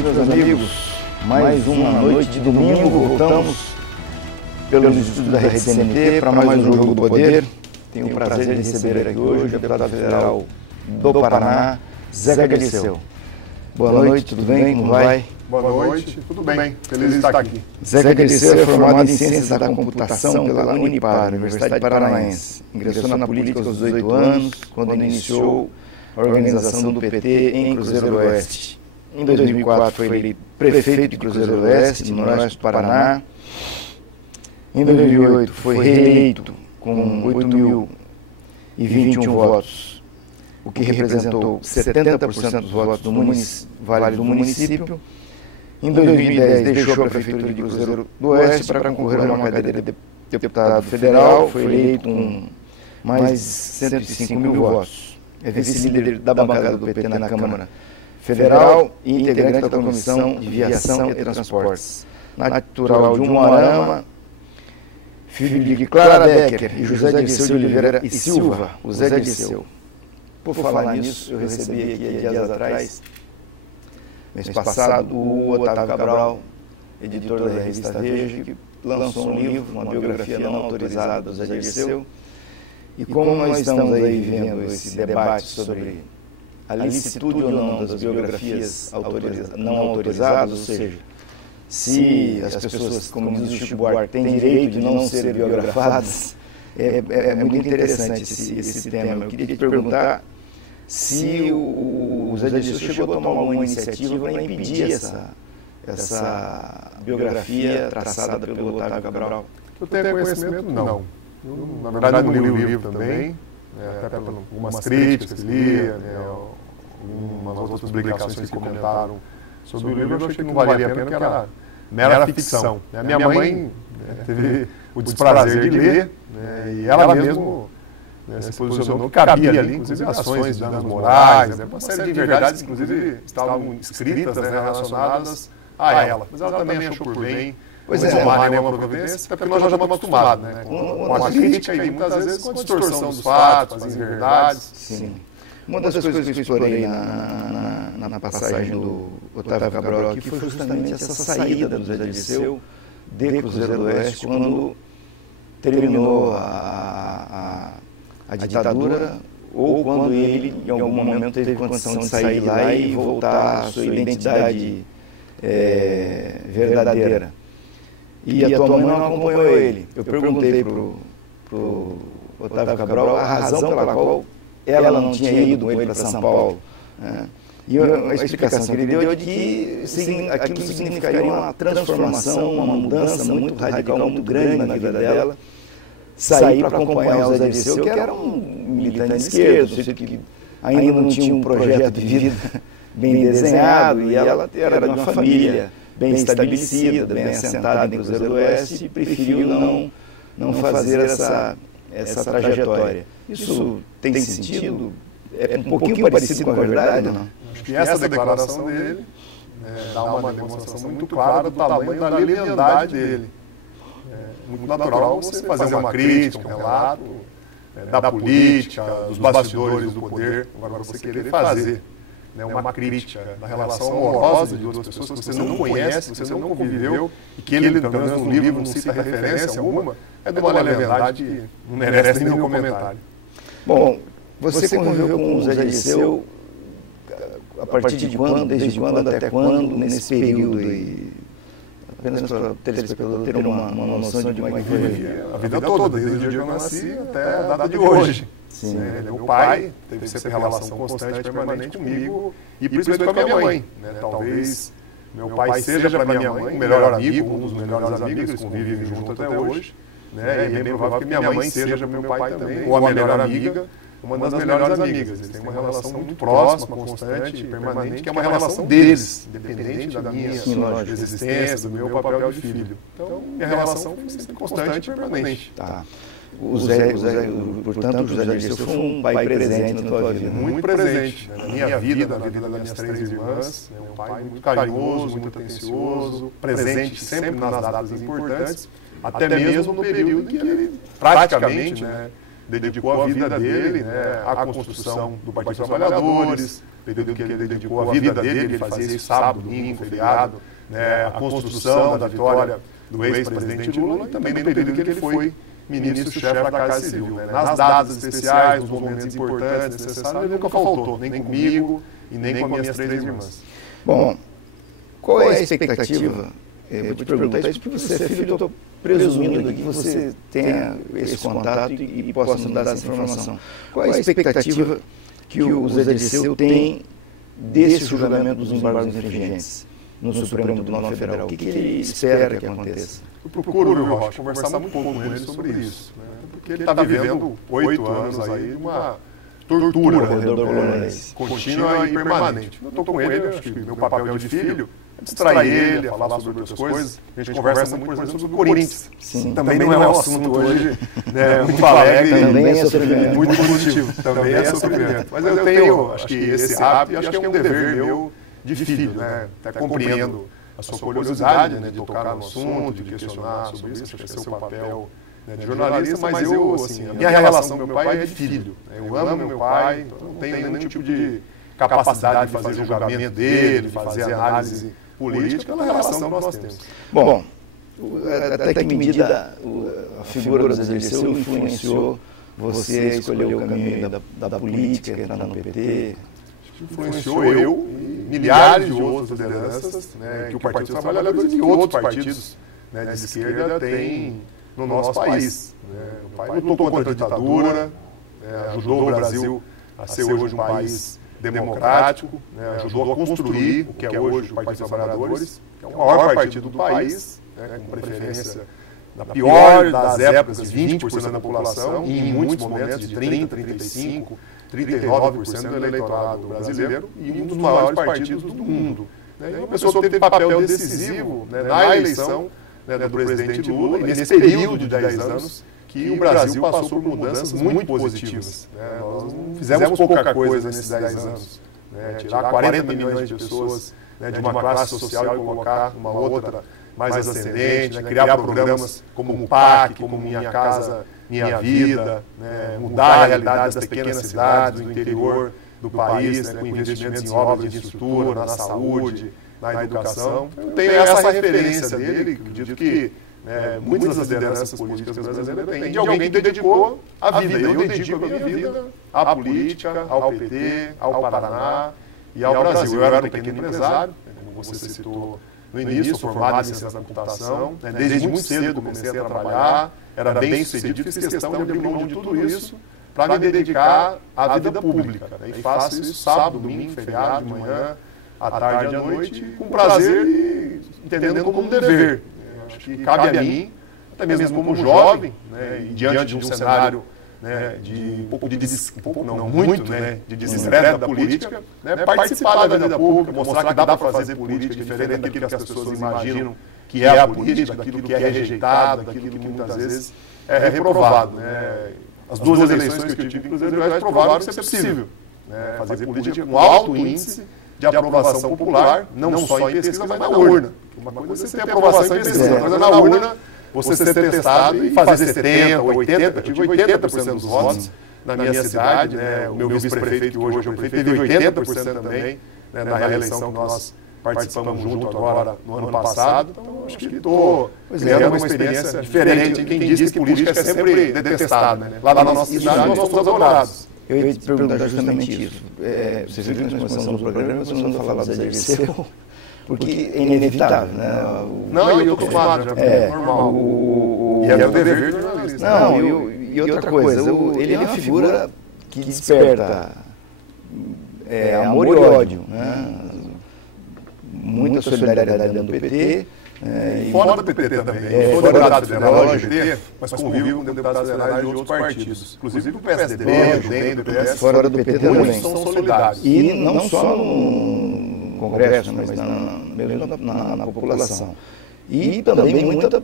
noite, meus amigos. Mais uma noite de domingo. Voltamos pelos estúdios da Rede CNT para mais um Jogo do Poder. Tenho o prazer de receber aqui hoje o deputado federal do Paraná, Zé Galliceu. Boa noite, tudo bem? Como vai? Boa noite, tudo bem. Feliz de estar aqui. Zé Galliceu é formado em Ciências da Computação pela Unipar, Universidade Paranaense. Ingressou na política aos 18 anos, quando iniciou a organização do PT em Cruzeiro do Oeste. Em 2004 foi eleito prefeito de Cruzeiro do Oeste, no Noroeste do Paraná. Em 2008 foi reeleito com 8.021 votos, o que representou 70% dos votos válidos do município. Em 2010 deixou a prefeitura de Cruzeiro do Oeste para concorrer a uma cadeira de deputado federal, foi eleito com mais 105 mil votos. É vice-líder da bancada do PT na Câmara Federal e integrante da Comissão de Viação e Transportes. Natural de Umuarama, filho de Clara Becker e José Dirceu de Oliveira e Silva, o Zé Galliceu. Por falar nisso, eu recebi aqui há dias atrás, mês passado, o Otávio Cabral, editor da revista Veja, que lançou um livro, uma biografia não autorizada do Zé Galliceu. E como nós estamos aí vivendo esse debate sobre a licitude ou não das biografias não autorizadas, ou seja, se as pessoas, como diz o Chico Buarque, têm direito de não serem biografadas, é muito interessante esse tema. Eu queria te perguntar se o Zé Galliceu chegou a tomar alguma iniciativa para impedir essa biografia traçada pelo Otávio Cabral. Eu tenho conhecimento, não. Na verdade, não li o livro também, até por algumas críticas que li, algumas outras publicações que comentaram sobre o livro, eu achei que não valia a pena, porque era mera ficção. A minha mãe teve o desprazer de ler, e ela mesmo se posicionou que cabia ali, inclusive, ações de danos morais, uma série de verdades, inclusive, estavam escritas, relacionadas a ela. Mas ela também achou por bem tomar nenhuma providência, até porque nós já estamos acostumados com a crítica e muitas vezes com a distorção dos fatos, as inverdades. Sim. Uma das coisas que eu explorei na passagem do Otávio Cabral aqui foi justamente essa saída do Zé Galliceu de Cruzeiro do Oeste, quando terminou a ditadura, ou quando ele, em algum momento, teve condição de sair lá e voltar à sua identidade verdadeira. E a tua mãe não acompanhou ele. Eu perguntei para o Otávio Cabral a razão pela qual ela não tinha ido com ele para São Paulo. E a explicação que ele deu é de que aquilo significaria uma transformação, uma mudança muito radical, muito grande na vida dela, sair para acompanhar o Zé Galliceu, que era um militante de esquerda, que ainda não tinha um projeto de vida bem desenhado, e ela era de uma família bem estabelecida, bem assentada em Cruzeiro do Oeste, e preferiu não fazer essa trajetória. Isso tem sentido? É um pouquinho parecido com a verdade, não? Acho que essa declaração dele dá uma demonstração muito clara do tamanho da leviandade dele. É muito natural você fazer uma crítica, um relato da política, dos bastidores do poder, agora você querer fazer uma crítica da relação amorosa de duas pessoas que você não conhece, que você não conviveu, e que ele, pelo menos no livro, não cita referência alguma, é de uma leviandade que não merece nenhum comentário. Bom, você conviveu com o Zé Galliceu a partir de quando, desde quando até quando, nesse período? E apenas para o telespectador ter uma noção de como é que foi. A vida toda, desde o dia que eu nasci até a data de hoje. Sim. Ele é meu pai, teve sempre relação constante e permanente comigo, e principalmente com a minha mãe. Talvez meu pai seja para minha mãe o melhor amigo, um dos melhores amigos, eles convivem juntos até hoje. E é bem provável que minha mãe seja para meu pai também, ou a melhor amiga, uma das melhores amigas. Eles têm uma relação muito próxima, constante e permanente, que é uma relação deles, independente da minha existência, do meu papel de filho. Então, minha relação foi sempre constante e permanente. Tá. Portanto, o Zé Galliceu foi um pai presente na tua vida. Muito presente na minha vida, na vida das minhas 3 irmãs. Um pai muito carinhoso, muito atencioso, presente sempre nas datas importantes, até mesmo no período em que ele praticamente dedicou a vida dele, né, à construção do Partido dos Trabalhadores, período que ele dedicou a vida dele, ele fazia isso sábado, domingo, feriado, né, a construção da vitória do ex-presidente Lula, e também no período que ele foi ministro-chefe da Casa Civil. Né? Nas datas especiais, nos momentos importantes, necessários, ele nunca faltou, nem comigo e nem com as minhas 3 irmãs. Bom, qual é a expectativa? Eu vou te perguntar isso porque você é filho, eu estou presumindo aqui que você tenha esse contato e possa nos dar essa informação. Qual é a expectativa que o Zé Dirceu tem desse julgamento dos embargos infringentes no Supremo Tribunal Federal? O que ele espera que aconteça? Eu procuro, viu, Rocha, conversar muito pouco com ele sobre isso, né? Porque ele está vivendo 8 anos aí de uma tortura contínua e permanente. Eu estou com ele, acho que meu papel de filho é distrair ele, falar sobre outras coisas. A gente conversa muito, por exemplo, sobre o Corinthians. Sim. Também não é um assunto hoje, né, muito alegre, também é sofrimento. Muito positivo. Também é sofrimento. Mas eu tenho, acho que esse hábito, e acho que é um dever meu de filho, né? Até compreendo a sua curiosidade, né, de tocar no assunto, de questionar sobre isso, acho que é seu papel, né, de jornalista, mas eu, assim, a minha relação com meu pai é de filho. Eu amo meu pai, então não tenho nenhum tipo de capacidade de fazer julgamento dele, de fazer análise política pela relação que nós temos. Bom, até que medida a figura do Zé Dirceu influenciou você a escolher o caminho da política, entrar no PT? Influenciou eu e milhares de outras lideranças, né, que o Partido dos Trabalhadores e outros partidos, né, de esquerda têm no nosso país. Né. O pai lutou contra a ditadura, né, ajudou o Brasil a ser hoje um país democrático, né, ajudou a construir o que é hoje o Partido dos Trabalhadores, que é o maior partido do país, né, com preferência na pior das épocas, 20% da população, e em muitos momentos de 30%, 35%, 39% do eleitorado brasileiro, e um dos maiores partidos do mundo. Né, e uma pessoa que teve papel decisivo, né, na eleição, né, do presidente Lula, e nesse período de 10 anos, que o Brasil passou por mudanças muito positivas. Né? Nós não fizemos pouca coisa nesses 10 anos. Né? Tirar 40 milhões de pessoas, né, de uma classe social e colocar uma outra mais ascendente, né? Criar programas como o PAC, como Minha Casa Minha Vida, né? Mudar a realidade das pequenas cidades, do interior do país, né? Com investimentos em obras de infraestrutura, na saúde, na educação. Eu tenho essa referência dele, acredito que muitas das lideranças políticas brasileiras têm de alguém que dedicou a vida. Eu dedico a minha vida à política, ao PT, ao Paraná e ao Brasil. Eu era um pequeno empresário, como você citou no início, formado em ciência da computação. Desde muito cedo comecei a trabalhar, era bem sucedido, fiz questão de abrir mão de tudo isso para me dedicar à vida pública. E faço isso sábado, domingo, feriado, de manhã, à tarde e à noite, com prazer e entendendo como um dever. Acho que cabe a mim, até mesmo como jovem, né, e diante de um cenário, né, de de descrédito da política, né, participar da vida pública, mostrar que dá para fazer política diferente daquilo que as pessoas imaginam que é a política, daquilo que é rejeitado, daquilo que muitas vezes é reprovado. Né. As 2 eleições que eu tive, inclusive, provaram que isso é possível. Né, fazer política com alto índice de aprovação popular, não só em pesquisa, mas na urna. Uma coisa é você ter aprovação em pesquisa, outra coisa é na urna você ser testado e fazer 70%, 80%, eu tive 80% dos votos na minha cidade, né? O meu vice-prefeito, que hoje é o prefeito, teve 80% também, né, na reeleição que nós participamos junto agora no ano passado. Então, acho que estou criando uma experiência diferente. Quem diz que política é sempre detestado, né? Lá na nossa cidade nós somos adorados. Eu ia te perguntar justamente isso. Vocês viram que nós começamos o programa, nós vamos falar do Zé Dirceu, porque é inevitável, né? Não, eu estou acostumado, já é normal. E é o dever de jornalista. Não, e outra coisa, ele é uma figura que desperta amor e ódio, né? Muita solidariedade dentro do PT. E fora do PT também. Sou deputado federal do PT, mas convivo com deputados federais de outros partidos. Inclusive o PSDB, o DEM, do PS. Fora do PT também. Muitos são solidários. E não só no Congresso, mas na população. E também muita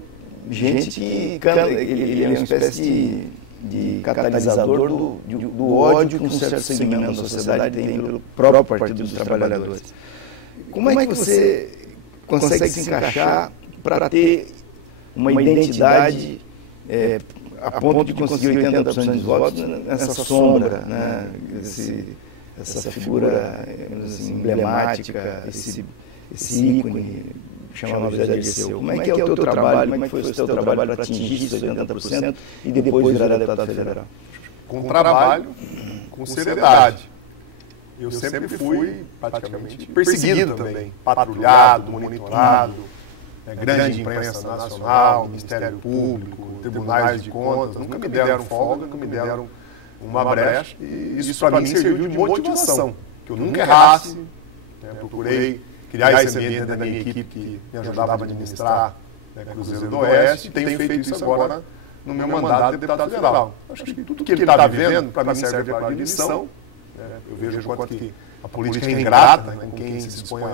gente que ele é uma espécie de catalisador do ódio que um certo segmento da sociedade tem pelo próprio Partido dos Trabalhadores. Como é que você consegue se encaixar para ter uma identidade a ponto de conseguir 80% dos votos nessa sombra, né? Essa figura assim, emblemática, esse ícone chamado José Dirceu. Como é que é o teu trabalho, como é que foi o teu trabalho para atingir esses 80% e depois virar deputado federal? Com trabalho, com seriedade. Eu sempre fui praticamente perseguido também, patrulhado, monitorado, grande imprensa nacional, Ministério Público, tribunais de contas, nunca me deram folga, nunca me deram uma brecha, e isso para mim serviu de motivação, que eu nunca errasse, procurei criar esse ambiente dentro da minha equipe que me ajudava a administrar Cruzeiro do Oeste, e tenho feito isso agora no meu mandato de deputado federal. Acho que tudo que ele está vivendo, para mim, serve para lição. Eu vejo o quanto que a política é ingrata com quem se dispõe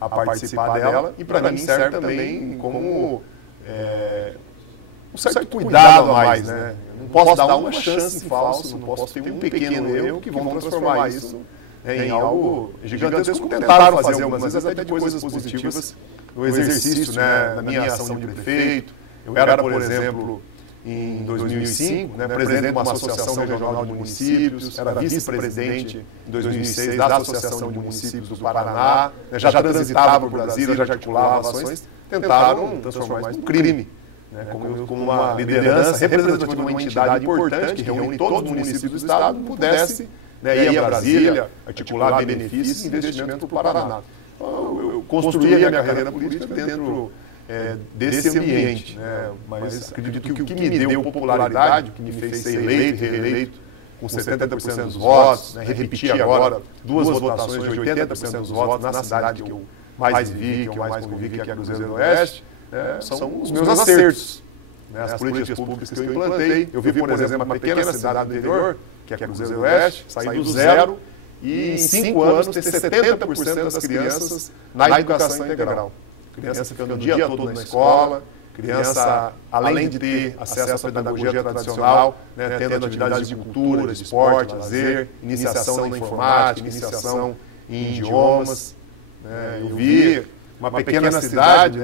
a participar dela, e para mim serve também como um certo cuidado a mais. Né? Não posso dar uma chance em falso, não posso ter um pequeno erro que vão transformar isso em algo gigantesco. Tentaram fazer algumas vezes até de coisas positivas no exercício, né, da minha ação de prefeito. Eu era, por exemplo, em 2005, presidente de uma associação regional de municípios, era vice-presidente em 2006 da Associação de Municípios do Paraná, já transitava por Brasília, já articulava ações, tentaram transformar isso num crime, como uma liderança representativa de uma entidade importante que reúne todos os municípios do estado, pudesse ir a Brasília, articular benefícios e investimentos para o Paraná. Eu construí a minha carreira política dentro desse ambiente, mas acredito que o que me deu popularidade, o que me fez ser eleito e reeleito com 70% dos votos, repetir agora 2 votações de 80% dos votos na cidade que eu mais vivi, que eu mais convivi, que é a Cruzeiro do Oeste, são os meus acertos. As políticas públicas que eu implantei. Eu vi, por exemplo, uma pequena cidade do interior, que é a Cruzeiro do Oeste, saí do zero e em 5 anos ter 70% das crianças na educação integral. Criança ficando o dia todo na escola, criança, além de ter acesso à pedagogia tradicional, tendo atividades de cultura, de esporte, lazer, iniciação na informática, iniciação em idiomas. Eu vi uma pequena cidade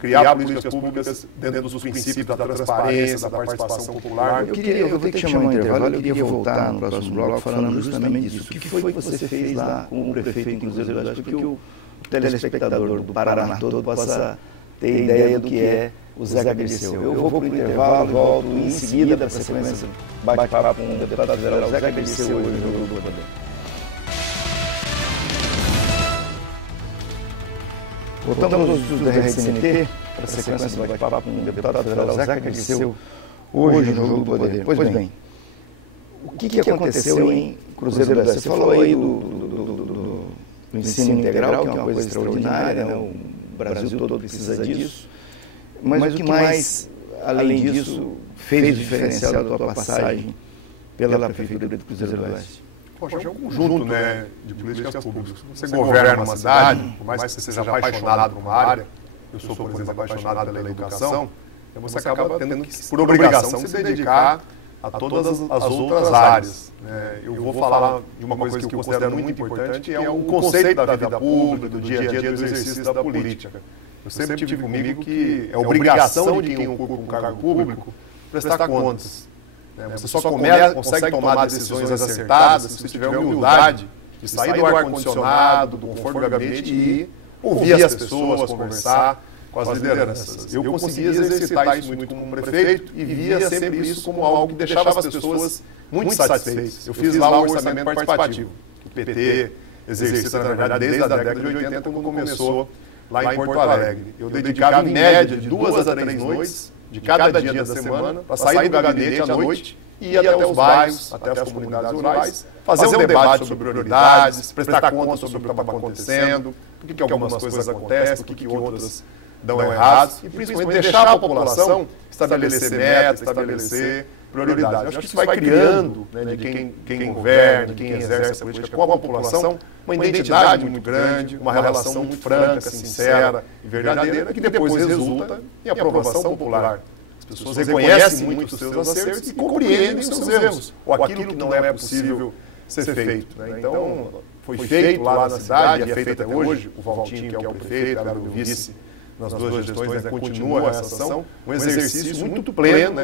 criar políticas públicas dentro dos princípios da transparência, da participação popular. Eu vou ter que chamar um intervalo, eu queria voltar no próximo bloco falando justamente disso. O que foi que você fez lá com o prefeito em Cruzeiro do Oeste? Porque o telespectador do Paraná todo possa ter ideia do que é o Zeca Dirceu. Eu vou para o intervalo, volto em seguida para a sequência bate-papo com o deputado federal Zeca Dirceu hoje no Jogo do Poder. Voltamos aos estudos da RCNT para a sequência do bate-papo com o deputado federal Zeca Dirceu hoje no Jogo do Poder. Pois bem, o que aconteceu em Cruzeiro do Oeste? Você falou aí do ensino integral, que é uma coisa extraordinária, o Brasil todo precisa disso, mas o que mais, além disso, fez o diferencial da tua passagem pela Prefeitura de Cruzeiro do Oeste? Poxa, é um conjunto de políticas públicas. Você governa uma cidade, por mais que você seja apaixonado por uma área, eu sou, por exemplo, apaixonado pela educação, você acaba tendo que, por obrigação, se dedicar a todas as outras áreas. Eu vou falar de uma coisa que eu considero muito importante, é o conceito da vida pública, do dia a dia, do exercício da política. Eu sempre tive comigo que é obrigação de quem ocupa um cargo público prestar contas. Você só consegue tomar decisões acertadas se você tiver a humildade de sair do ar-condicionado, do conforto do gabinete e ouvir as pessoas, conversar com as lideranças. Eu conseguia exercitar isso muito como prefeito e via sempre isso como algo que deixava as pessoas muito satisfeitas. Eu fiz lá o orçamento participativo. O PT exercita, na verdade, desde a década de 80, quando começou lá em Porto Alegre. Eu dedicava, em média, de 2 a 3 noites de cada dia da semana para sair do gabinete à noite e ir até os bairros, até as comunidades rurais, fazer um debate sobre prioridades, prestar conta sobre o que estava acontecendo, por que algumas coisas acontecem, por que outras dão errados, e principalmente deixar a população estabelecer metas, estabelecer prioridades. Eu acho que isso vai criando, de quem governa, de quem exerce a política com a população, uma identidade muito grande, uma relação muito franca, sincera e verdadeira, que depois resulta em aprovação popular. As pessoas reconhecem muito os seus acertos e compreendem os seus erros, ou aquilo que não é possível ser feito. Então, foi feito lá na cidade, e é feito até hoje, o Valtinho, que é o prefeito, era o vice nas 2 gestões, continua essa ação, um exercício muito pleno,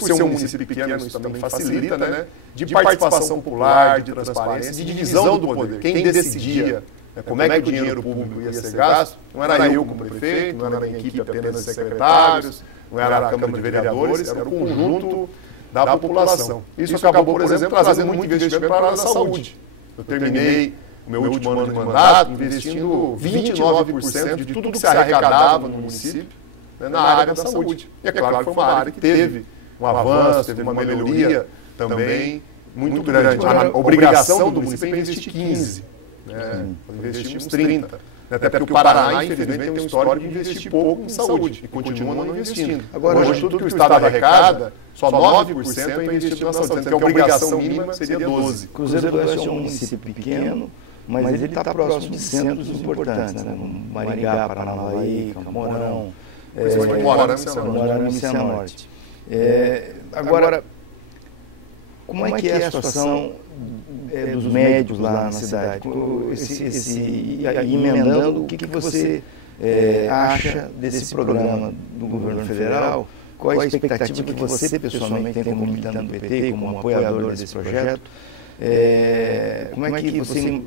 por ser um município pequeno, isso também facilita, né? De participação popular, de transparência, de divisão do poder. Quem decidia, né, como é que o dinheiro público ia ser gasto, não era eu como prefeito, não era a minha equipe apenas de secretários, não era a Câmara de Vereadores, era o conjunto da população. Isso acabou, por exemplo, trazendo muito investimento para a área da saúde. Eu terminei o meu último ano de mandato investindo 29% de tudo que se arrecadava no município, né, na área da saúde. E é claro que foi uma área que teve um avanço, teve uma melhoria também muito grande. A obrigação do município é investir 15%, né? Investimos 30%. Até porque o Paraná, infelizmente, tem um histórico de investir pouco em saúde e continua não investindo. Agora, hoje, tudo que o Estado arrecada, só 9% é investido na saúde, sendo que a obrigação mínima seria 12%. Cruzeiro do Oeste é um município pequeno, mas ele está próximo de centros importantes, né? Maringá, Paranavaí, Camorão, Moarama e Cianorte. Agora, como é que é a situação dos médicos lá na cidade? Emendando, o que você acha desse programa do governo federal? Qual a expectativa que você pessoalmente tem como militante do PT, como apoiador desse projeto? Como é que você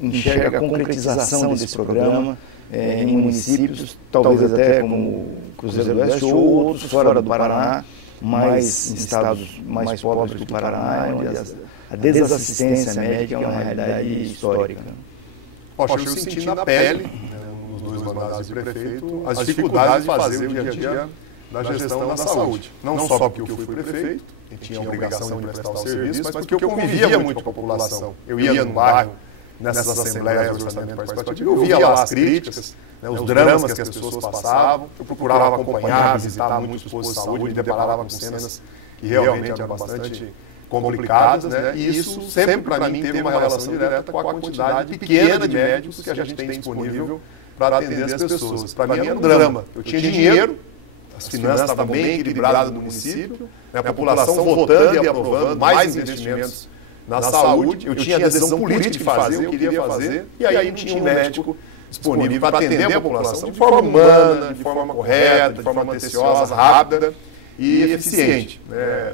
enxerga a concretização desse programa em municípios, talvez até como Cruzeiro do Oeste ou outros fora do Paraná, mas em estados mais pobres do Paraná, onde a desassistência médica é uma realidade histórica? Poxa, eu senti na pele, nos 2 mandatos de prefeito, as dificuldades de fazer o dia a dia da gestão da saúde. Não só porque eu fui prefeito, e tinha a obrigação de prestar o serviço, mas porque eu convivia muito com a população. Eu ia no bairro, nessas assembleias de orçamento participativo, eu via lá as críticas, né, os dramas que as pessoas passavam, eu procurava acompanhar, visitar muitos postos de saúde, me deparava com cenas que realmente eram bastante complicadas, né? E isso sempre para mim teve uma relação direta com a quantidade pequena de médicos que a gente tem disponível para atender as pessoas. Para mim era um drama. Eu tinha dinheiro, as finanças estavam bem equilibradas no município, né, a população votando e aprovando mais investimentos na saúde, eu tinha a decisão política de fazer, eu queria fazer, e aí não tinha um médico disponível para atender a população de forma humana, de forma correta, de forma atenciosa, rápida e eficiente.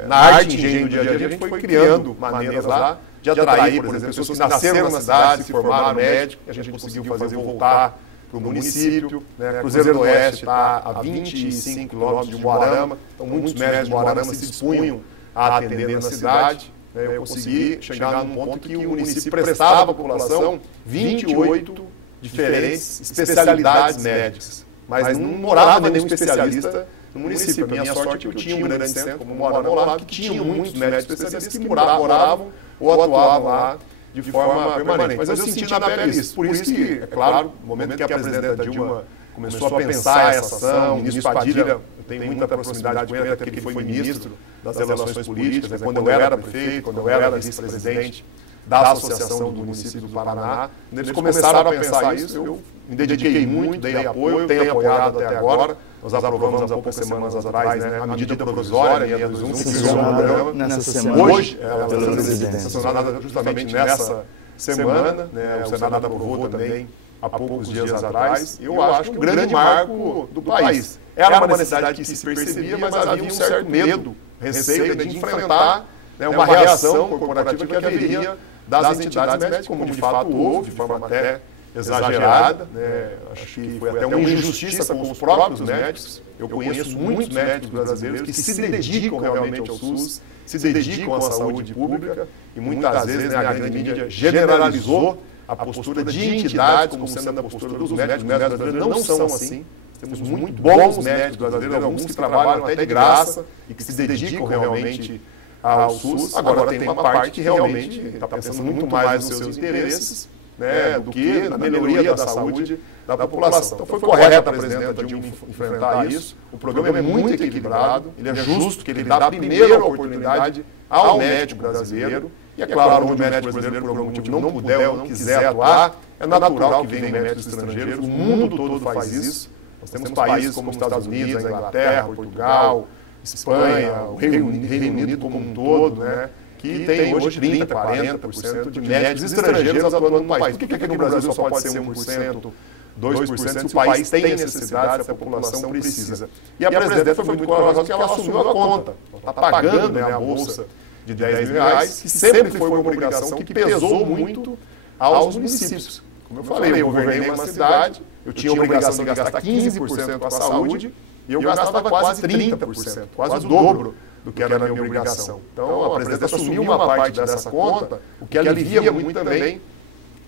Na arte e engenho do dia a dia, a gente foi criando maneiras lá de atrair, por exemplo, pessoas que nasceram na cidade, se formaram médicos, a gente conseguiu fazer voltar para o município. Cruzeiro do Oeste está a 25 quilômetros de Moarama, então muitos médicos de Moarama se dispunham a atender na cidade. Eu consegui chegar num ponto que o município prestava à população 28 diferentes especialidades médicas. Mas não morava nenhum especialista no município. A minha sorte é que eu tinha um grande centro, como Moarama, lá, que tinha muitos médicos especialistas que moravam ou atuavam lá de forma permanente. Mas eu senti na pele isso. Por isso que, é claro, no momento que a presidenta Dilma começou a pensar essa ação, o ministro Padilha, eu tenho muita proximidade com ele, até porque ele foi ministro das Relações Políticas, quando eu era prefeito, quando eu era vice-presidente da Associação do Município do Paraná. Quando eles começaram a pensar isso, eu me dediquei muito, dei apoio, tenho apoiado até agora. Nós aprovamos há poucas semanas atrás, né, a medida provisória, a 621, nessa semana. Hoje, ela foi sancionada justamente nessa semana, né, o Senado aprovou também há poucos dias atrás. Eu acho que um grande marco do país. Era uma necessidade que se percebia, mas havia um certo medo, receio de enfrentar, né, uma reação corporativa que haveria das entidades médicas, como de fato houve, de forma até exagerada, né? Acho que foi até uma injustiça com os próprios médicos. Eu conheço muitos médicos brasileiros que se dedicam realmente ao SUS, se dedicam à saúde pública e muitas vezes, né, a grande mídia generalizou a postura de entidades como sendo a postura dos médicos. Os médicos brasileiros não são assim. Temos muito bons médicos brasileiros, alguns que trabalham até de graça e que se dedicam realmente ao SUS. Agora tem uma parte que realmente está pensando muito mais nos seus interesses, né, do que na melhoria da saúde da população. Então foi correto a presidenta Dilma enfrentar isso. O programa é muito equilibrado, ele é justo que ele dá primeiro a oportunidade ao médico brasileiro. E é claro, onde o médico brasileiro, por algum motivo, não puder ou não quiser atuar, é natural que venham médicos estrangeiros. O mundo todo faz isso. Nós temos países como os Estados Unidos, a Inglaterra, Portugal, Espanha, o Reino Unido como um todo, né, que tem hoje 30%, 40% de médicos estrangeiros atuando no país. Por que aqui no Brasil só pode ser 1%, 2%, se o país tem necessidade, se a população precisa. E a presidenta foi muito corajosa porque ela assumiu a conta. Está pagando, né, a bolsa de R$10.000, que sempre foi uma obrigação que pesou muito aos municípios. Como eu falei, eu governei uma cidade, eu tinha a obrigação de gastar 15% com a saúde e eu gastava quase 30%, quase o dobro do que era a minha obrigação. Então, a presidenta assumiu uma parte dessa conta, o que alivia muito também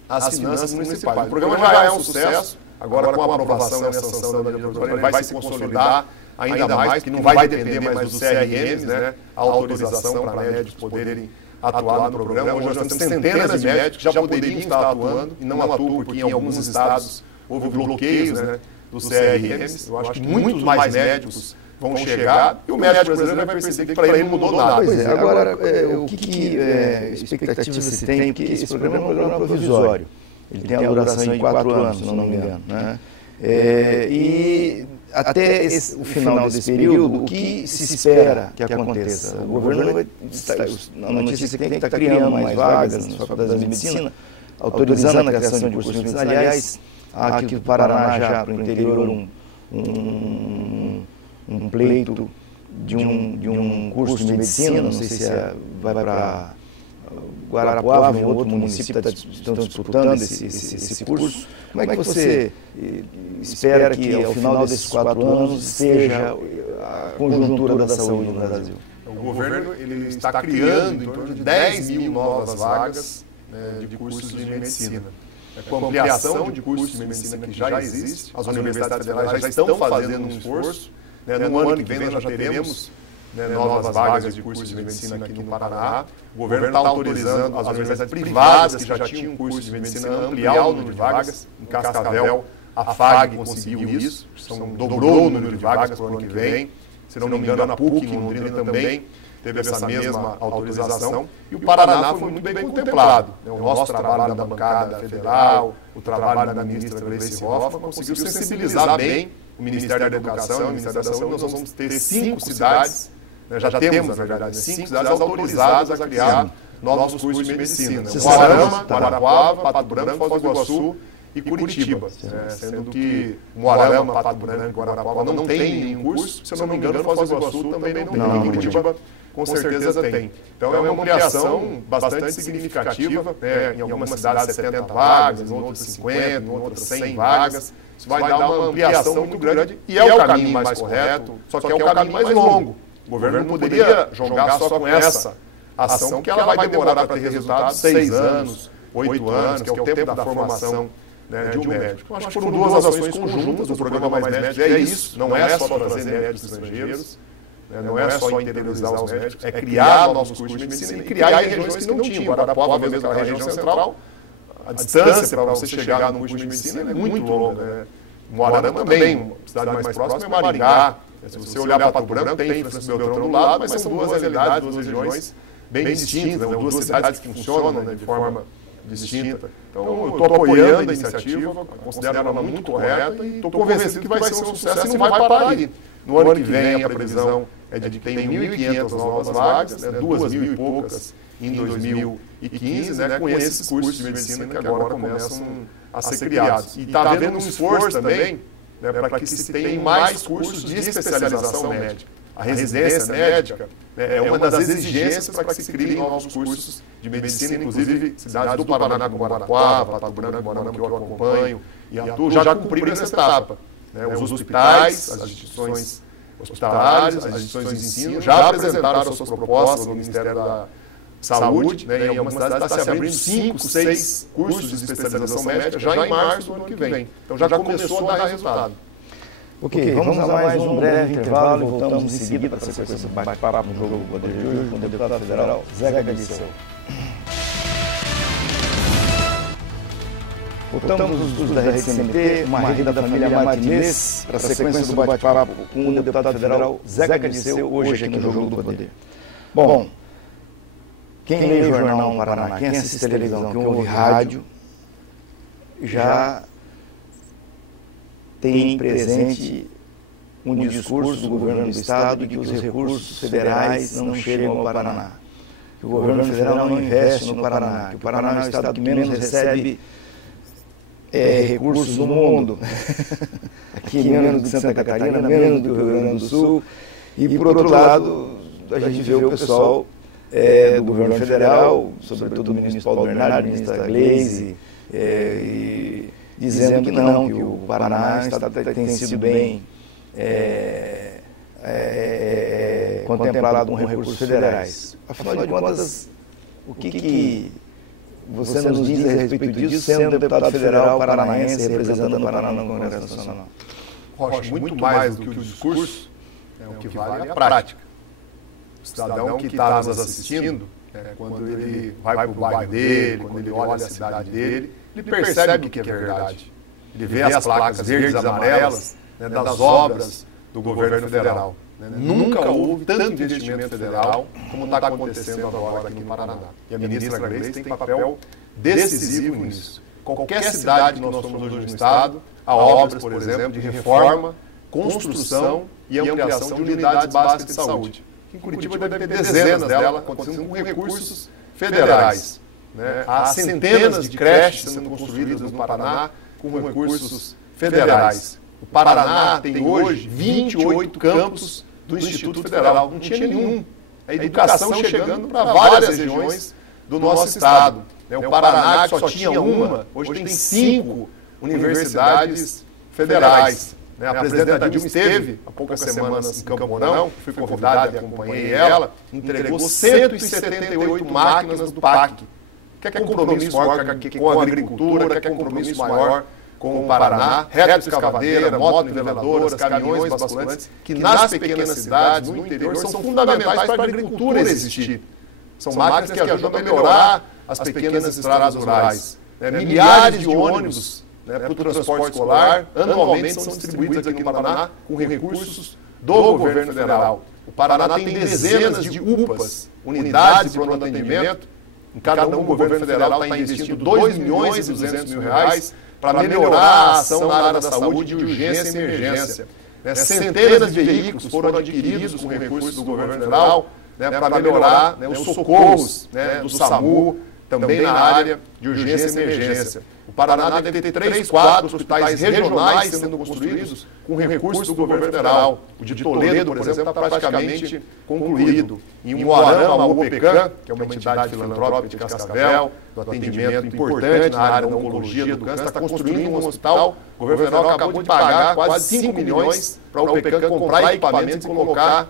as finanças municipais. O programa já é um sucesso, agora com a aprovação e a sanção da diretora, ele vai se consolidar ainda mais, porque não vai depender mais dos CRMs, né? A autorização para médicos poderem atuar no programa. Hoje nós temos centenas de médicos que já poderiam estar atuando e não atuam porque em alguns estados houve bloqueios, né, dos CRMs. Eu acho que muitos mais médicos vão chegar e o médico brasileiro vai perceber que para ele não mudou nada. Pois é, agora, o que expectativa se tem? Porque esse programa é um programa provisório. Ele tem a duração de 4 anos, se não me engano, né? E até o final desse período, o que se espera que aconteça? O governo vai estar, a notícia que tem que estar criando mais vagas nas faculdades de medicina, autorizando a criação de cursos de medicina. Aliás, há aqui do Paraná já para o interior um pleito de um curso de medicina, não sei se vai para Guarapuava, em outro município, estão disputando esse curso. Como é que você espera que, ao final desses 4 anos, esteja a conjuntura da saúde no Brasil? O governo ele está criando em torno de 10.000 novas vagas, né, de cursos de medicina. Com a ampliação de cursos de medicina que já existe, as universidades federais já estão fazendo um esforço. No ano que vem nós já teremos, né, novas vagas de cursos de medicina aqui no Paraná. O governo está autorizando as universidades privadas que já tinham curso de medicina a ampliar o número de vagas. Em Cascavel, a FAG conseguiu isso, dobrou o número de vagas para o ano que vem. Se não me engano, a PUC em Londrina também teve essa mesma autorização. E o Paraná foi muito bem contemplado. O nosso trabalho da bancada federal, o trabalho da ministra Gleice Hoffmann conseguiu sensibilizar bem o Ministério da Educação e o Ministério da Saúde. Nós vamos ter 5 cidades, né, já temos, na verdade, 5 cidades autorizadas a criar novos cursos de medicina. Moarama, Guarapuava, Pato Branco, Foz do Iguaçu e Curitiba. Sendo que Moarama, Pato Branco e Guarapuava não tem nenhum curso. Se eu não me engano, Foz do Iguaçu também não tem. E Curitiba com certeza tem. Então é uma ampliação bastante significativa. Em algumas cidades 70 vagas, em outras 50, em outras 100 vagas. Isso vai dar uma ampliação muito grande e é o caminho mais correto, só que é o caminho mais longo. O governo não poderia jogar só com essa ação, que ela vai demorar para ter resultados 6 anos, 8 anos, que é o tempo da formação, né, de um médico. Eu acho que foram 2 ações conjuntas do programa Mais Médicos. É isso, não é só trazer médicos estrangeiros, né, não é só interiorizar os médicos, é criar novos cursos de medicina e criar em regiões que não tinham. Guarapuava, mesmo na região central, a distância para você chegar no curso de medicina é muito longa. Né? Moarama também, uma cidade mais próxima é Maringá. Se você olhar para Pato Branco, tem Francisco Beltrão do lado, mas são 2 realidades, 2 regiões bem distintas, né? 2 cidades que funcionam, né, de forma distinta. Então, eu estou apoiando a iniciativa, considero ela muito correta e estou convencido que vai ser um sucesso e não vai parar aí. No ano que vem, a previsão é de que tem 1.500 novas vagas, né, 2.000 e poucas em 2015, né, com esses cursos de medicina que agora começam a ser criados. E está havendo um esforço também, né, para que se tenham mais cursos de especialização médica. A residência médica, né, é uma das exigências para que se criem novos cursos de medicina, inclusive cidades do Paraná, como Guarapuava, Pato Branco, Moarama, que eu acompanho e atuo, já cumpriram essa etapa. Né, os hospitais, as instituições hospitalares, as instituições de ensino já apresentaram as suas propostas no Ministério da Saúde, né, e em algumas cidades está se abrindo 5, 6 cursos de especialização médica já em março do ano que vem. Então já começou a dar resultado. Ok, vamos a mais um breve intervalo e voltamos em seguida para a sequência do bate-papo no Jogo do Poder de hoje com o deputado federal Zeca Dirceu. Voltamos dos estudos da Rede CMT, uma rede da família Martinez, para a sequência do bate-papo com o deputado federal Zeca Dirceu, hoje aqui no Jogo do Poder. Bom, quem lê o Jornal Paraná, quem assiste televisão, quem ouve rádio, já tem presente um discurso do governo do Estado de que os recursos federais não chegam ao Paraná, que o governo federal não investe no Paraná, que o Paraná é o Estado que menos recebe recursos no mundo. Aqui menos de Santa Catarina, menos do Rio Grande do Sul. E, por outro lado, a gente vê o pessoal do governo federal, sobretudo o ministro Paulo Bernardo, a ministra Gleisi, dizendo que não, que o Paraná tem sido bem contemplado com recursos federais. Afinal de contas, o que você nos diz a respeito disso, sendo deputado federal paranaense, representando o Paraná no Congresso Nacional? Rocha, muito mais do que o discurso, o que vale é a prática. O cidadão que está nos assistindo, quando ele vai para o bairro dele, quando ele olha a cidade dele, ele percebe que é verdade. Ele vê as placas verdes e amarelas das obras do governo federal. Nunca houve tanto investimento federal como está acontecendo agora aqui no Paraná. E a ministra Gleisi tem papel decisivo nisso. Qualquer cidade que nós somos hoje no estado, há obras, por exemplo, de reforma, construção e ampliação de unidades básicas de saúde. Em Curitiba deve ter dezenas delas acontecendo com recursos federais. Há centenas de creches sendo construídas no Paraná com recursos federais. O Paraná tem hoje 28 campos do Instituto Federal. Não tinha nenhum. A educação chegando para várias regiões do nosso estado. O Paraná, que só tinha uma, hoje tem 5 universidades federais. A presidenta Dilma esteve há poucas semanas em Campo Mourão, fui convidado e acompanhei ela, entregou 178 máquinas do PAC. Quer compromisso maior com a agricultura, quer compromisso maior com o Paraná, retroescavadeira, motoniveladoras, caminhões basculantes, que nas pequenas cidades, no interior, são fundamentais para a agricultura existir. São máquinas que ajudam a melhorar as pequenas estradas rurais. Milhares de ônibus para o transporte escolar, anualmente são distribuídos aqui no Paraná com recursos do governo federal. O Paraná tem dezenas de UPAs, unidades de pronto atendimento. Em cada um, o governo federal está investindo R$2.200.000 para melhorar a ação na área da saúde de urgência e emergência. Centenas de veículos foram adquiridos com recursos do governo federal para melhorar os socorros do SAMU, também na área de urgência e emergência. O Paraná deve ter 3, 4 hospitais regionais sendo construídos com recursos do governo federal. O de Toledo, por exemplo, está praticamente concluído. Em Umuarama, a UPECAM, que é uma entidade filantrópica de Cascavel, do atendimento importante na área da oncologia do câncer, está construindo um hospital. O governo federal acabou de pagar quase 5 milhões para a UPECAM comprar equipamentos e colocar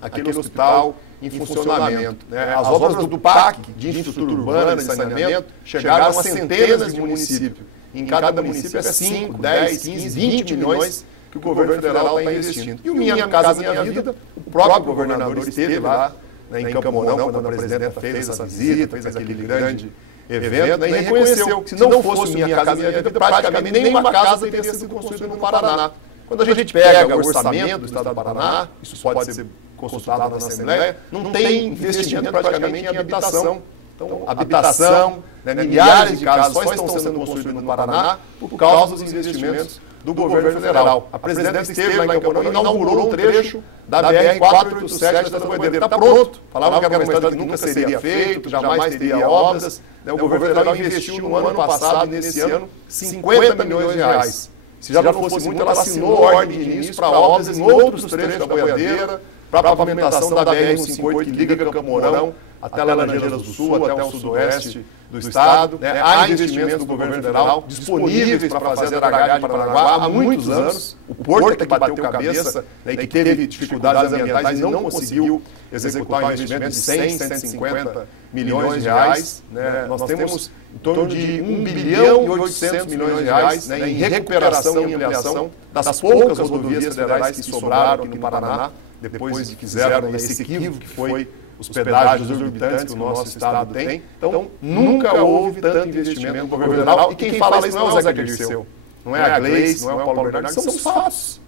aquele hospital em funcionamento. As obras do PAC, de infraestrutura urbana, de saneamento, chegaram a centenas de municípios. Em cada município é 5, 10, 15, 20 milhões que o governo federal está investindo. E o Minha Casa Minha Vida, o próprio governador esteve lá em Campo Mourão, quando a presidenta fez essa visita, fez aquele grande evento, e reconheceu que se não fosse Minha Casa Minha Vida, praticamente nenhuma casa teria sido construída no Paraná. Quando a gente pega o orçamento do Estado do Paraná, isso pode ser consultado na Assembleia, não tem investimento praticamente em habitação. Então, habitação, milhares de casas só estão sendo construídas no Paraná por causa dos investimentos do governo federal. A presidenta esteve lá em Campo Mourão e inaugurou um trecho da BR-487 da Bandeira. Está pronto. Falava que era uma estrada que nunca seria feita, jamais teria obras. O governo federal investiu no ano passado e nesse ano 50 milhões de reais. Se já não fosse muito, ela assinou ordem de início para obras em outros trechos da boiadeira, para a pavimentação da BR-158 que liga Campo Mourão até Laranjeiras do Sul, até o sudoeste do estado. Há investimentos do governo federal disponíveis para fazer a dragagem de Paranaguá há muitos anos. O Porto que bateu cabeça e que teve dificuldades ambientais e não conseguiu executar um investimento de 100, 150 milhões de reais. Nós temos em torno de 1 bilhão e 800 milhões de reais em recuperação e ampliação das poucas rodovias federais que sobraram aqui no Paraná, depois de que fizeram esse equívoco que foi os pedágios exorbitantes que o nosso estado tem. Então, nunca houve tanto investimento no governo federal. E quem fala isso não é o Zeca Dirceu, não é a Gleisi, não é o Paulo Bernardo, são os fatos.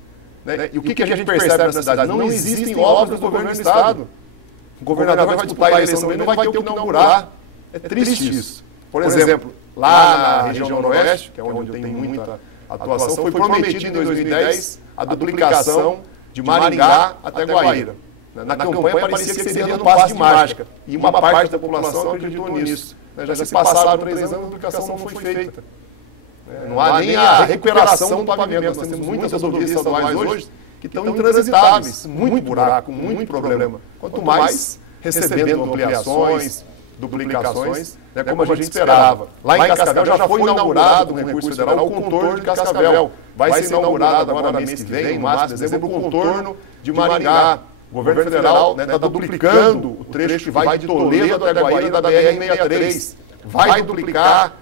E o que a gente percebe na cidade? Não existem obras do governo do estado. O governador vai disputar a eleição e não vai ter o que inaugurar. É triste isso. Por exemplo, lá na região noroeste, que é onde eu tenho muita atuação, foi prometido em 2010 a duplicação de Maringá até Guaíra. Na campanha parecia que seria no passe de mágica. E uma parte da população acreditou nisso. Já se passaram 3 anos, a duplicação não foi feita. Não há nem a recuperação do pavimento. Nós temos muitas rodovias estaduais hoje que estão intransitáveis, muito buraco, muito problema. Quanto mais recebendo ampliações, duplicações, como a gente esperava. Lá em Cascavel já foi inaugurado um recurso federal, o contorno de Cascavel. Vai ser inaugurado agora mês que vem, no máximo de dezembro, o contorno de Maringá. O governo federal está duplicando o trecho que vai de Toledo até Guaíra da BR-63. Vai duplicar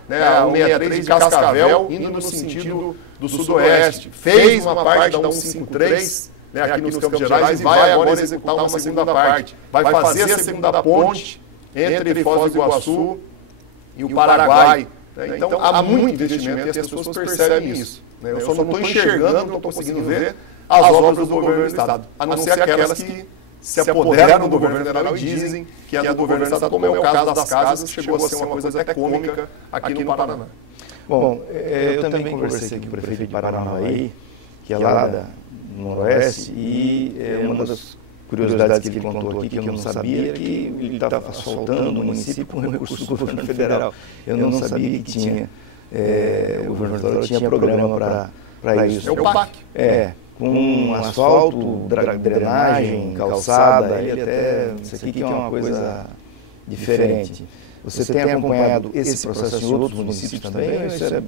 o 63 de Cascavel, indo no sentido do sudoeste. Fez uma parte da 153 aqui nos Campos Gerais e vai agora executar uma segunda parte. Vai fazer a segunda ponte entre Foz do Iguaçu e o Paraguai. Então, há muito investimento e as pessoas percebem isso. Eu só não estou enxergando, não estou conseguindo ver as obras do governo do Estado, a não ser aquelas que se apoderam do governo federal e dizem que é do governo do Estado, como é o caso das casas, chegou a ser uma coisa até cômica aqui no Paraná. Bom, eu também conversei com o prefeito de Paranavaí, que é lá do Noroeste, e uma das curiosidades que ele contou aqui, que eu não sabia, é que ele estava asfaltando o município com recursos do governo federal. Eu não sabia que tinha, o governo federal tinha programa para isso. É o PAC. Com asfalto, drenagem, calçada, e até isso aqui que é uma coisa diferente. Você tem acompanhado esse processo em outros municípios também? Ou isso era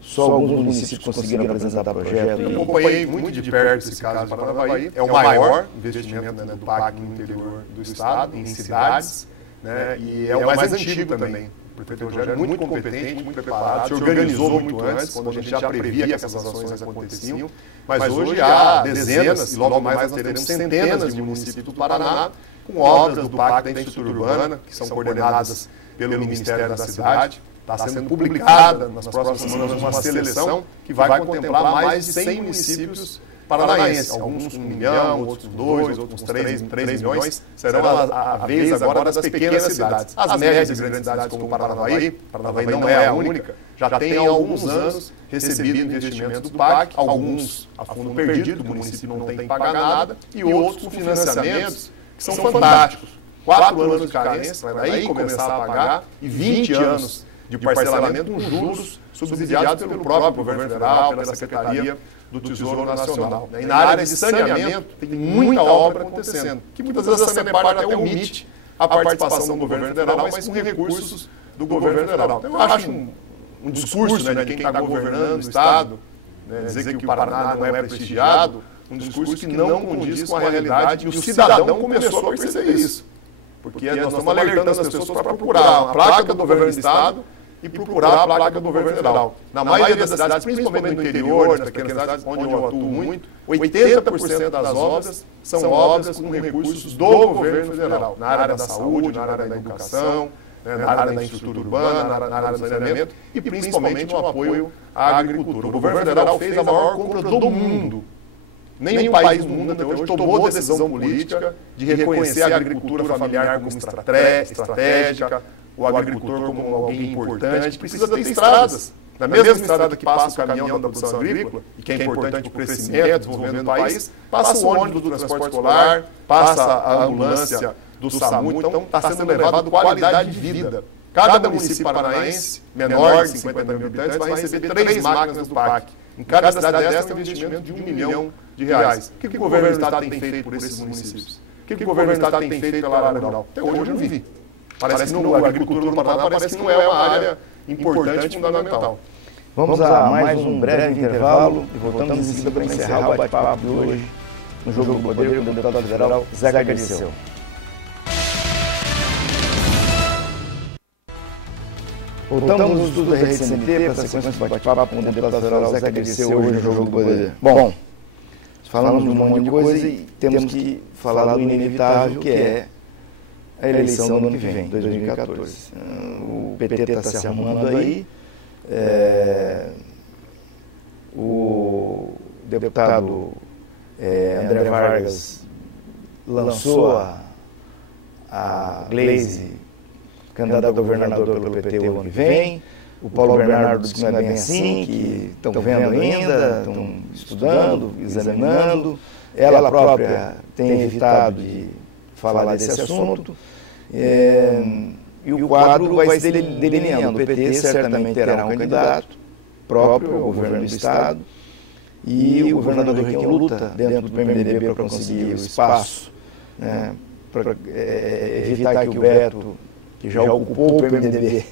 só alguns municípios conseguiram apresentar projeto? Eu acompanhei muito de perto esse caso de Paranavaí. É o maior investimento do PAC no interior do estado, em cidades, e é o mais antigo também. O prefeito Rogério é muito competente, muito preparado, se organizou muito antes, quando a gente já previa que essas ações aconteciam. Mas hoje há dezenas, e logo mais nós teremos centenas de municípios do Paraná com obras do PAC da infraestrutura urbana, que são coordenadas pelo Ministério da Cidade. Está sendo publicada nas próximas semanas uma seleção que vai contemplar mais de 100 municípios paranaenses. Alguns com 1 milhão, outros com 2, outros com 3 milhões. Serão a vez agora das pequenas cidades. As médias e grandes cidades como Paranavaí não é a única, já tem há alguns anos recebido investimentos do PAC, alguns a fundo perdido, o município não tem que pagar nada, e outros com financiamentos que são fantásticos. 4 anos de carência, vai daí começar a pagar, e 20 anos de parcelamento com juros subsidiados pelo próprio governo federal, pela Secretaria do Tesouro Nacional. E na área de saneamento tem muita obra acontecendo, que muitas vezes a Sanepar até omite a participação do governo federal, mas com recursos do governo federal. Então, eu acho um discurso de quem está governando o Estado, dizer que o Paraná não é prestigiado, um discurso que não condiz com a realidade, e o cidadão começou a perceber isso. Porque nós estamos alertando as pessoas para procurar a placa do governo do Estado e procurar a placa do governo federal. Na maioria das cidades, principalmente no interior, nas pequenas cidades onde eu atuo muito, 80% das obras são obras com recursos do governo federal, na área da saúde, na área da educação, na área da infraestrutura urbana, na área do saneamento e principalmente no apoio à agricultura. O governo federal fez a maior compra do mundo. Nenhum país do mundo até hoje tomou a decisão política de reconhecer a agricultura familiar como estratégica, o agricultor como alguém importante, precisa ter estradas. Na mesma estrada que passa o caminhão da produção agrícola, e que é importante para o crescimento, desenvolvimento do país, passa o ônibus do transporte escolar, passa a ambulância do SAMU, então está sendo elevado qualidade de vida. Cada município paranaense, menor de 50 mil habitantes, vai receber 3 máquinas do PAC. Em cada cidade dessa tem um investimento de R$1 milhão. O que o governo do Estado tem feito por esses municípios? O que o governo do Estado tem feito pela área rural? Até hoje eu não vi. Parece que a agricultura no Paraná parece que não é uma área importante e fundamental. Vamos a mais um breve intervalo e voltamos em seguida para encerrar o bate-papo de hoje no Jogo do Poder com o deputado federal Zeca Dirceu. Voltamos no estudo da Rede CNT para a sequência do bate-papo com o deputado federal Zeca Dirceu hoje no Jogo do Poder. Bom, falamos de um monte de coisa e temos que falar do inevitável, que é a eleição do ano que vem, 2014. O PT está se arrumando aí, o deputado André Vargas lançou a Gleisi, candidata a governador pelo PT o ano que vem. O Paulo Bernardo disse que não é bem assim, que estão vendo ainda, estão estudando, examinando. Ela própria tem evitado de falar desse assunto. E o quadro vai se delineando. O PT certamente terá um candidato, próprio ao governo do Estado, e o governador Requião luta dentro do PMDB para conseguir o espaço, né, para evitar que o Beto, que já ocupou o PMDB,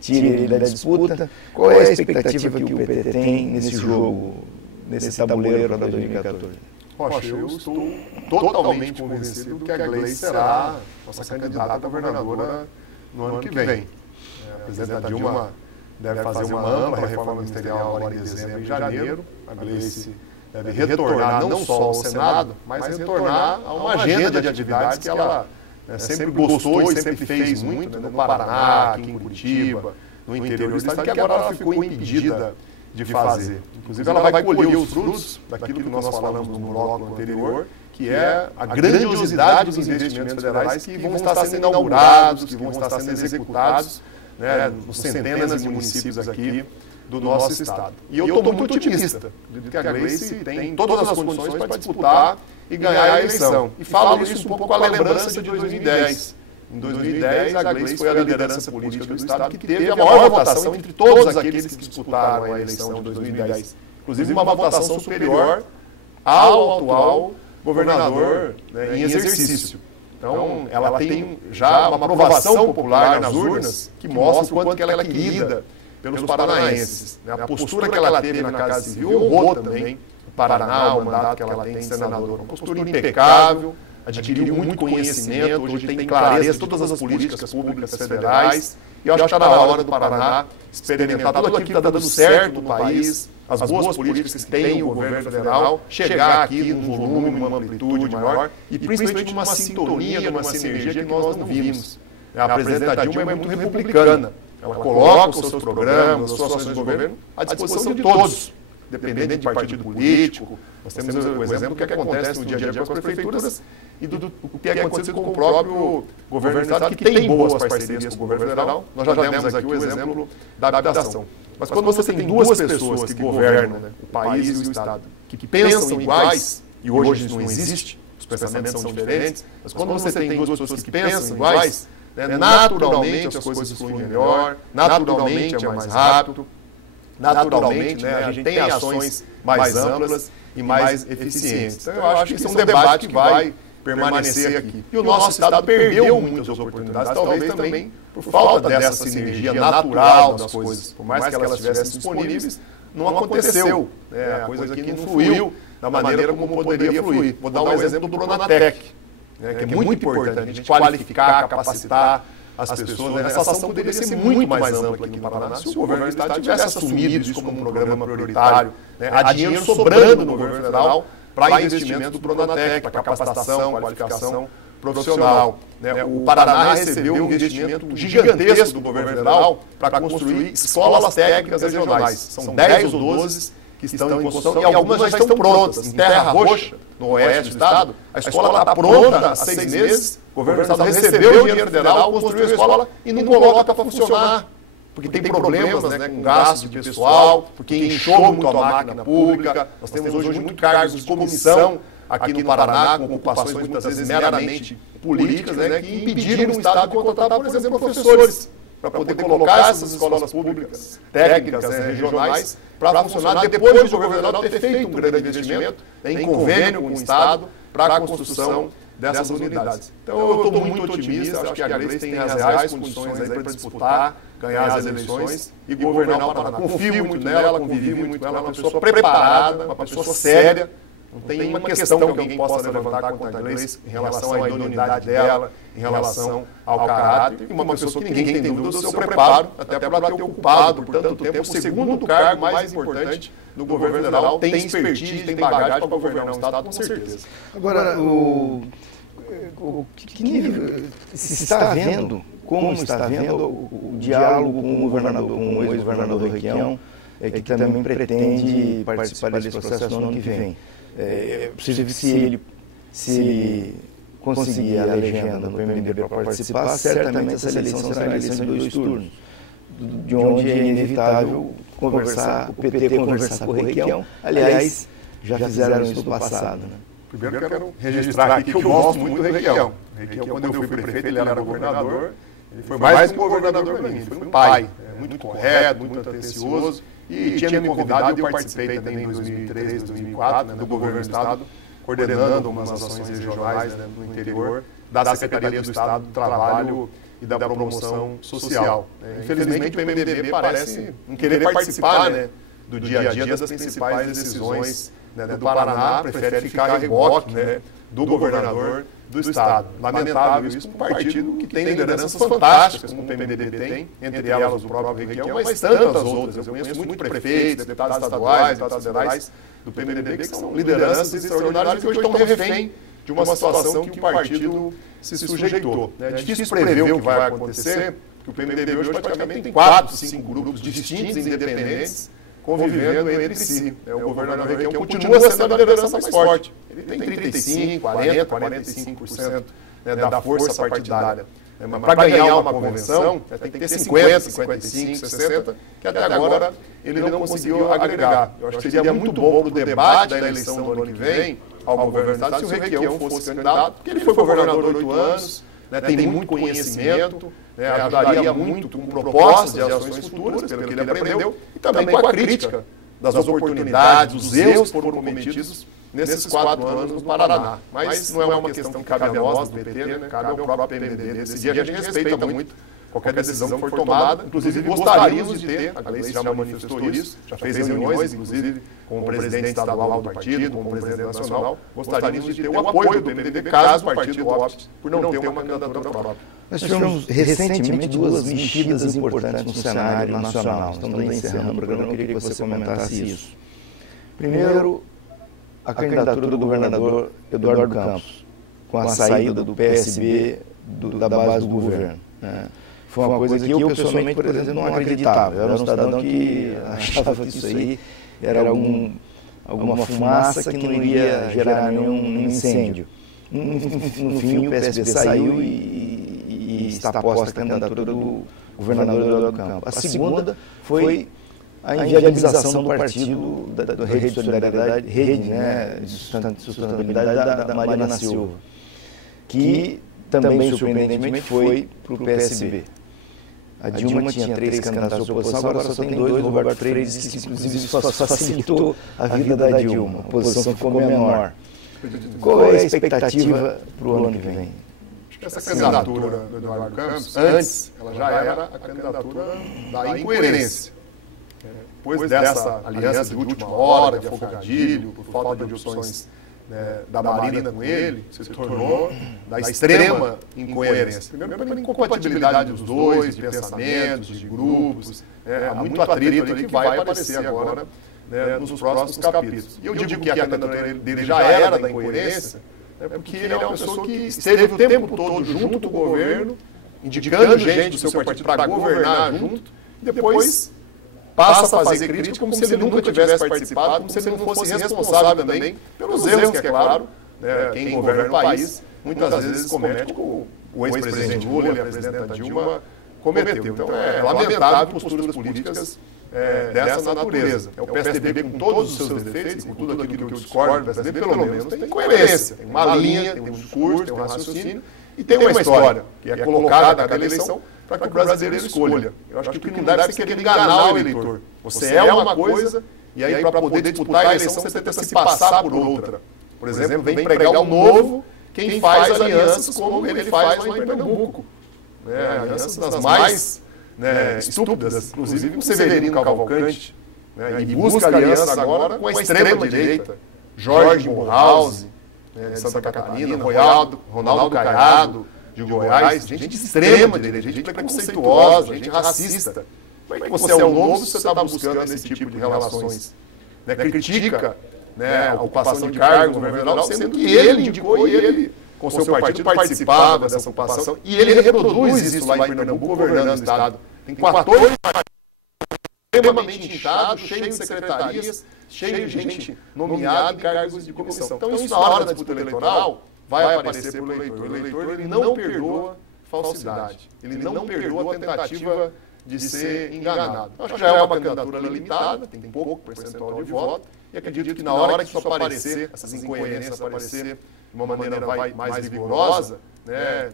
tire ele da disputa. Qual é a expectativa que o PT tem nesse jogo, nesse tabuleiro para 2014? Rocha, eu estou totalmente convencido que a Gleice será nossa candidata a governadora no ano que vem. A presidenta Dilma deve fazer uma ampla reforma ministerial agora em dezembro e janeiro. A Gleice deve retornar não só ao Senado, mas retornar a uma agenda de atividades que ela sempre gostou e sempre fez muito, no Paraná, aqui em Curitiba, no interior do estado, que agora ela ficou impedida de fazer. Inclusive, ela vai colher os frutos daquilo que nós falamos no bloco anterior, que é a grandiosidade dos investimentos federais que vão estar sendo inaugurados, que vão estar sendo executados, né, nos centenas de municípios aqui do nosso estado. E eu estou muito otimista de que a Gleice tem todas as condições para disputar e ganhar a eleição. E falo isso um pouco com a lembrança de 2010. Em 2010, a Gleice foi a liderança política do estado que teve a maior votação entre todos aqueles que disputaram a eleição de 2010. Inclusive, uma votação superior ao atual governador, né, em exercício. Então, ela tem já uma aprovação popular nas urnas que mostra o quanto que ela é querida pelos paranaenses. A postura que ela teve na Casa Civil honrou também o Paraná, o mandato que ela tem de senadora. Uma postura impecável, adquiriu muito conhecimento, hoje tem clareza de todas as políticas públicas federais. E eu acho que está na hora do Paraná experimentar tudo aquilo que está dando certo no país, as boas políticas que tem o governo federal, chegar aqui num volume, numa amplitude maior e principalmente numa sintonia, numa sinergia que nós não vimos. A presidenta Dilma é muito republicana. Ela coloca os seus programas, as suas ações de governo à disposição de todos, independente de partido político. Nós temos o exemplo do que acontece no dia a dia com as prefeituras e do que é acontecido com o próprio governo do Estado, que tem boas parcerias com o governo federal. Nós já demos aqui o exemplo da habitação. Mas quando você tem duas pessoas que governam, né, o país e o Estado, que pensam iguais, e hoje isso não existe, os pensamentos são diferentes, mas quando você tem duas pessoas que pensam iguais, né, naturalmente as coisas fluem melhor, naturalmente é mais rápido, naturalmente, né, a gente tem ações mais amplas e mais eficientes. Então eu acho que esse é um debate que vai permanecer aqui. E o nosso Estado perdeu muitas oportunidades, talvez também por falta dessa sinergia natural das coisas. Por mais que elas estivessem disponíveis, não aconteceu. A coisa aqui não fluiu da maneira como poderia fluir. Vou dar um exemplo do Pronatec, né, que é muito importante a gente qualificar, capacitar as pessoas. Né? Essa ação poderia ser muito mais ampla aqui no Paraná se o governo do Estado tivesse assumido isso como um programa prioritário. Né? Há dinheiro sobrando no governo federal para investimento do Pronatec, para capacitação, qualificação profissional. Né? O Paraná recebeu um investimento gigantesco do governo federal para construir escolas técnicas regionais. São 10 ou 12 que estão em construção e algumas já estão prontas. Em Terra Roxa, no oeste do estado, a escola está pronta há 6 meses. O governo do estado recebeu o dinheiro federal, construiu a escola e não coloca para funcionar. Porque tem problemas, né, com gasto de pessoal, porque inchou muito a máquina pública. Nós temos hoje muitos cargos de comissão aqui no Paraná, com ocupações muitas vezes meramente políticas, né, que impediram o Estado de contratar, por exemplo, professores, para poder colocar essas escolas públicas, técnicas, né, regionais, para funcionar depois do governo federal ter feito um grande investimento, né, em convênio com o Estado para a construção dessas unidades. Então eu estou muito otimista, acho que a Gleice tem as reais condições aí para disputar, ganhar as eleições e governar o Paraná. Confio muito nela, convivi muito com ela, é uma pessoa preparada, uma pessoa séria. Não tem uma questão que alguém possa levantar contra a Gleice em relação à idoneidade dela, em relação ao caráter, e uma pessoa que ninguém tem dúvida do seu preparo, até para ela ter ocupado por tanto tempo o segundo cargo mais importante do governo federal, tem expertise, tem bagagem para governar um Estado, com certeza. Agora, que nível se está vendo, como está vendo o diálogo com o governador, com o ex-governador Requião, que também pretende participar desse processo no ano que vem? É possível que se ele conseguir a legenda no PMDB para participar, certamente essa eleição será uma eleição de 2 turnos, de onde é inevitável o PT conversar com o Requião. Aliás, já fizeram isso no passado. Né? Primeiro eu quero registrar aqui que eu gosto muito do Requião. Requião, quando eu fui prefeito, ele era governador, ele foi mais um governador para mim, ele foi um pai. muito correto, muito atencioso, e tinha me convidado e eu participei também em 2003, 2004, do governo do Estado, coordenando umas ações regionais no interior da Secretaria do Estado do Trabalho e da Promoção Social. Infelizmente, o PMDB parece não querer participar do dia a dia das principais decisões do Paraná, prefere ficar a reboque do governador do Estado. Lamentável isso, um partido que tem lideranças fantásticas, como o PMDB tem, entre elas o próprio Requião, mas tantas outras. Eu conheço muitos prefeitos, deputados estaduais, deputados federais do PMDB, que são lideranças extraordinárias que hoje estão refém de uma situação que o partido se sujeitou. É difícil prever o que vai acontecer, porque o PMDB hoje praticamente tem 4, 5 grupos distintos, independentes, convivendo entre si. O governador Requião continua sendo a liderança mais forte. Ele tem 35%, 40%, 45% da força partidária. Mas para ganhar uma convenção, tem que ter 50%, 55%, 60%, que até agora ele não conseguiu agregar. Eu acho que seria muito bom para o debate da eleição do ano que vem ao governo do Estado se o Requião fosse candidato, porque ele foi governador 8 anos, tem muito conhecimento, ajudaria muito com propostas de ações futuras, pelo que ele aprendeu, e também com a crítica das oportunidades, dos erros que foram cometidos nesses 4 anos no Paraná. Mas não é uma questão que cabe a nós, do PT, cabe ao próprio PMDB decidir. A gente respeita muito qualquer decisão que for tomada. Inclusive, gostaríamos de ter, a Gleice já manifestou isso, já fez reuniões, inclusive, com o presidente estadual do partido, com o presidente nacional. Gostaríamos de ter o apoio do PMDB, caso o partido opte por não ter uma candidatura própria. Nós tivemos recentemente 2 mexidas importantes no cenário nacional. Estamos encerrando o programa, eu queria que você comentasse isso. Primeiro, a candidatura do governador Eduardo Campos, com a saída do PSB da base do governo. Foi uma coisa que eu, pessoalmente, por exemplo, não acreditava. Eu era um cidadão que achava que isso aí era alguma fumaça que não iria gerar nenhum incêndio. No fim, o PSB saiu e está posta a candidatura do governador Eduardo Campos. A segunda foi a inviabilização do partido, da Rede de Solidariedade, de Sustentabilidade da Marina Silva, que também, surpreendentemente, foi para o PSB. A Dilma tinha 3 candidatos à oposição, agora só tem 2. O Roberto Freire disse que, inclusive, isso facilitou a vida da Dilma. A oposição ficou menor. Qual é a expectativa para o ano que vem? Essa candidatura do Eduardo Campos, antes, ela já era a candidatura da incoerência. Depois dessa aliança de última hora, de afogadilho, por falta de opções da Marina com ele, se tornou da extrema incoerência. Primeiro, pela incompatibilidade dos dois, de pensamentos, de grupos. Há muito atrito ali que vai aparecer agora nos próximos capítulos. E eu digo que a candidatura dele já era da incoerência, porque ele é uma pessoa que esteve o tempo todo junto com o governo, indicando gente do seu partido para governar junto, e depois passa a fazer crítica como se ele nunca tivesse participado, como se ele não fosse responsável também pelos erros que, é claro, quem governa o país muitas vezes comete, como o ex-presidente Lula e a presidenta Dilma cometeu. Então é lamentável posturas políticas dessa natureza. O PSDB, com todos os seus defeitos, com tudo aquilo que eu discordo do PSDB, pelo menos tem coerência, tem uma linha, tem um discurso, tem um raciocínio e tem uma história que é colocada naquela eleição para que o brasileiro escolha. Eu acho que o que não deve ser querer enganar o eleitor. Você é uma coisa e aí para poder disputar a eleição você tenta se passar por outra. Por exemplo, vem pregar o novo quem faz alianças como ele faz lá em Pernambuco. Alianças das mais estúpidas, inclusive com o Severino Cavalcante, e busca aliança agora com a extrema-direita, Jorge Morhouse, de Santa Catarina, Ronaldo Caiado, de Goiás, gente de extrema-direita, gente preconceituosa, gente racista. Como é que você é o novo se você está buscando esse tipo de relações? Critica a ocupação de cargos no governo federal, sendo que ele indicou e ele, com seu partido, participava dessa ocupação, e ele reproduz isso lá em Pernambuco, governando o Estado. Tem 14 extremamente inchados, cheios de secretarias, cheio de gente nomeada em cargos de comissão. Então, isso na hora da disputa eleitoral vai aparecer para o eleitor. O eleitor ele não perdoa falsidade, ele não perdoa a tentativa de ser enganado. Acho que já é uma candidatura limitada, tem pouco percentual de voto, e acredito que na hora que isso aparecer, essas incoerências aparecer de uma maneira mais vigorosa,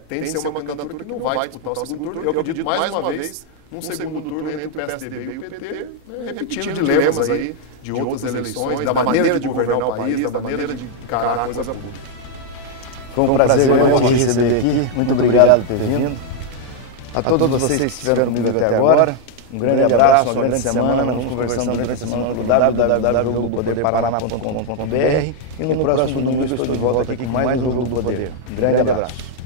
tem de ser uma candidatura que não vai disputar o segundo turno. Eu acredito mais uma vez num segundo turno entre o PSDB e o PT, repetindo dilemas aí de outras eleições, da maneira de governar o país, da maneira de encarar a coisa pública. Foi um prazer te receber aqui. Muito obrigado por ter vindo. A todos vocês que estiveram comigo até agora, um grande abraço, uma grande semana. Vamos conversando durante a semana pelo www.jogodopoderparaná.com.br e no próximo domingo eu estou de volta aqui com mais um Jogo do Poder. Um grande abraço.